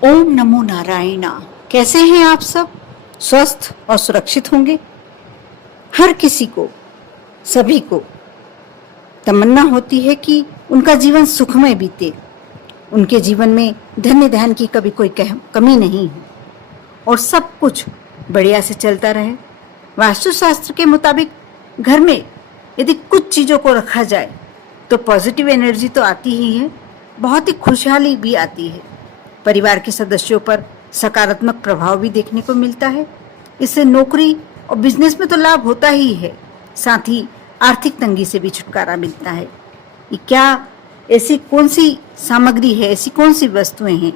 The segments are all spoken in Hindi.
ओम नमो नारायणा। कैसे हैं आप सब? स्वस्थ और सुरक्षित होंगे। हर किसी को, सभी को तमन्ना होती है कि उनका जीवन सुखमय बीते, उनके जीवन में धन्य ध्यान की कभी कोई कमी नहीं हो और सब कुछ बढ़िया से चलता रहे। वास्तुशास्त्र के मुताबिक घर में यदि कुछ चीज़ों को रखा जाए तो पॉजिटिव एनर्जी तो आती ही है, बहुत ही खुशहाली भी आती है। परिवार के सदस्यों पर सकारात्मक प्रभाव भी देखने को मिलता है। इससे नौकरी और बिजनेस में तो लाभ होता ही है, साथ ही आर्थिक तंगी से भी छुटकारा मिलता है। ये क्या ऐसी कौन सी सामग्री है, ऐसी कौन सी वस्तुएं हैं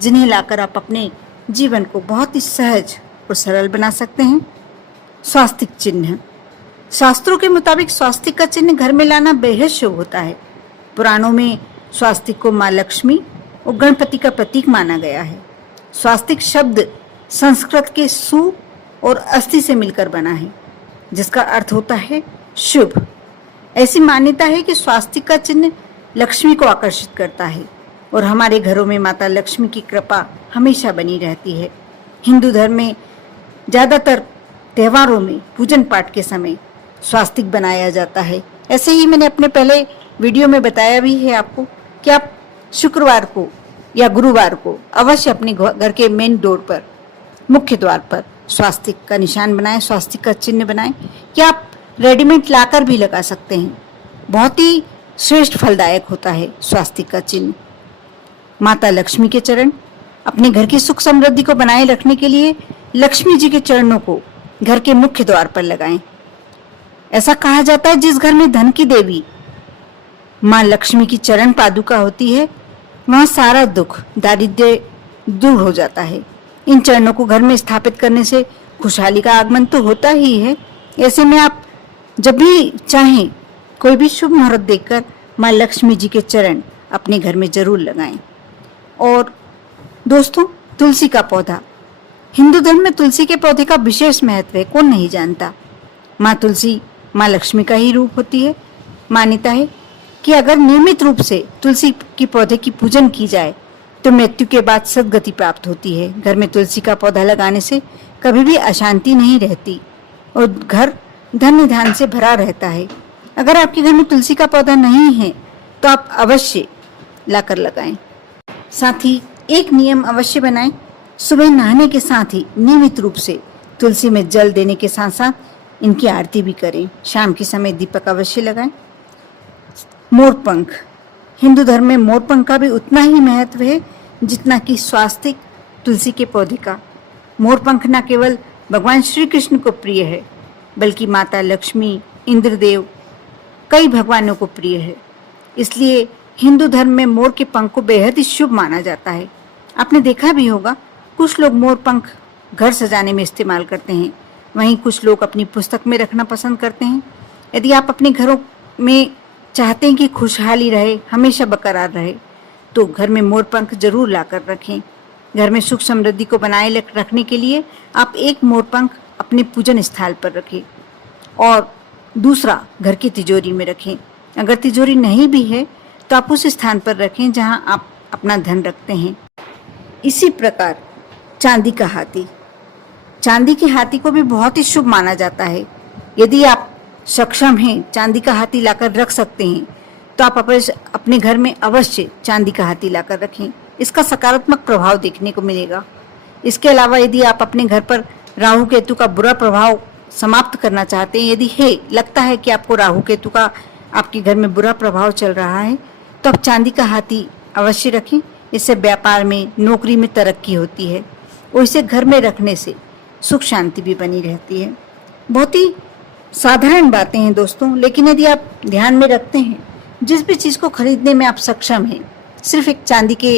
जिन्हें लाकर आप अपने जीवन को बहुत ही सहज और सरल बना सकते हैं? स्वास्तिक चिन्ह। शास्त्रों के मुताबिक स्वास्तिक का चिन्ह घर में लाना बेहद शुभ होता है। पुराणों में स्वास्तिक को माँ लक्ष्मी और गणपति का प्रतीक माना गया है। स्वास्तिक शब्द संस्कृत के सु और अस्थि से मिलकर बना है, जिसका अर्थ होता है शुभ। ऐसी मान्यता है कि स्वास्तिक का चिन्ह लक्ष्मी को आकर्षित करता है और हमारे घरों में माता लक्ष्मी की कृपा हमेशा बनी रहती है। हिंदू धर्म में ज़्यादातर त्योहारों में पूजन पाठ के समय स्वास्तिक बनाया जाता है। ऐसे ही मैंने अपने पहले वीडियो में बताया भी है आपको कि आप शुक्रवार को या गुरुवार को अवश्य अपने घर के मेन डोर पर, मुख्य द्वार पर स्वास्तिक का निशान बनाएं, स्वास्तिक का चिन्ह बनाएं। या आप रेडीमेड लाकर भी लगा सकते हैं। बहुत ही श्रेष्ठ फलदायक होता है स्वास्तिक का चिन्ह। माता लक्ष्मी के चरण। अपने घर की सुख समृद्धि को बनाए रखने के लिए लक्ष्मी जी के चरणों को घर के मुख्य द्वार पर लगाएं। ऐसा कहा जाता है जिस घर में धन की देवी माँ लक्ष्मी की चरण पादुका होती है, वहाँ सारा दुख दारिद्र्य दूर हो जाता है। इन चरणों को घर में स्थापित करने से खुशहाली का आगमन तो होता ही है। ऐसे में आप जब भी चाहें कोई भी शुभ मुहूर्त देखकर माँ लक्ष्मी जी के चरण अपने घर में जरूर लगाएं। और दोस्तों, तुलसी का पौधा। हिंदू धर्म में तुलसी के पौधे का विशेष महत्व है, कौन नहीं जानता। माँ तुलसी माँ लक्ष्मी का ही रूप होती है। मान्यता है कि अगर नियमित रूप से तुलसी की पौधे की पूजन की जाए तो मृत्यु के बाद सद्गति प्राप्त होती है। घर में तुलसी का पौधा लगाने से कभी भी अशांति नहीं रहती और घर धन्य ध्यान से भरा रहता है। अगर आपके घर में तुलसी का पौधा नहीं है तो आप अवश्य लाकर लगाएं। साथ ही एक नियम अवश्य बनाएं, सुबह नहाने के साथ ही नियमित रूप से तुलसी में जल देने के साथ साथ इनकी आरती भी करें। शाम के समय दीपक अवश्य लगाएं। मोरपंख। हिंदू धर्म में मोरपंख का भी उतना ही महत्व है जितना कि स्वास्तिक तुलसी के पौधे का। मोरपंख न केवल भगवान श्री कृष्ण को प्रिय है, बल्कि माता लक्ष्मी, इंद्रदेव, कई भगवानों को प्रिय है। इसलिए हिंदू धर्म में मोर के पंख को बेहद ही शुभ माना जाता है। आपने देखा भी होगा, कुछ लोग मोर पंख घर सजाने में इस्तेमाल करते हैं, वहीं कुछ लोग अपनी पुस्तक में रखना पसंद करते हैं। यदि आप अपने घरों में चाहते हैं कि खुशहाली रहे, हमेशा बरकरार रहे, तो घर में मोर पंख जरूर लाकर रखें। घर में सुख समृद्धि को बनाए रखने के लिए आप एक मोर पंख अपने पूजन स्थल पर रखें और दूसरा घर की तिजोरी में रखें। अगर तिजोरी नहीं भी है तो आप उस स्थान पर रखें जहां आप अपना धन रखते हैं। इसी प्रकार चांदी का हाथी। चांदी के हाथी को भी बहुत ही शुभ माना जाता है। यदि आप सक्षम हैं, चांदी का हाथी लाकर रख सकते हैं, तो आप अपने घर में अवश्य चांदी का हाथी लाकर रखें। इसका सकारात्मक प्रभाव देखने को मिलेगा। इसके अलावा यदि आप अपने घर पर राहु केतु का बुरा प्रभाव समाप्त करना चाहते हैं, यदि लगता है कि आपको राहु केतु का आपके घर में बुरा प्रभाव चल रहा है, तो आप चांदी का हाथी अवश्य रखें। इससे व्यापार में, नौकरी में तरक्की होती है और इसे घर में रखने से सुख शांति भी बनी रहती है। बहुत ही साधारण बातें हैं दोस्तों, लेकिन यदि आप ध्यान में रखते हैं, जिस भी चीज़ को खरीदने में आप सक्षम हैं, सिर्फ एक चांदी के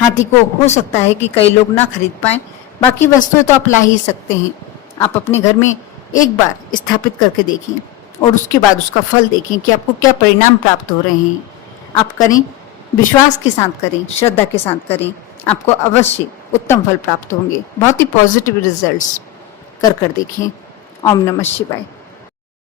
हाथी को हो सकता है कि कई लोग ना खरीद पाएं, बाकी वस्तुएं तो आप ला ही सकते हैं। आप अपने घर में एक बार स्थापित करके देखें और उसके बाद उसका फल देखें कि आपको क्या परिणाम प्राप्त हो रहे हैं। आप करें, विश्वास के साथ करें, श्रद्धा के साथ करें, आपको अवश्य उत्तम फल प्राप्त होंगे। बहुत ही पॉजिटिव रिजल्ट्स कर देखें। ओम नमः शिवाय।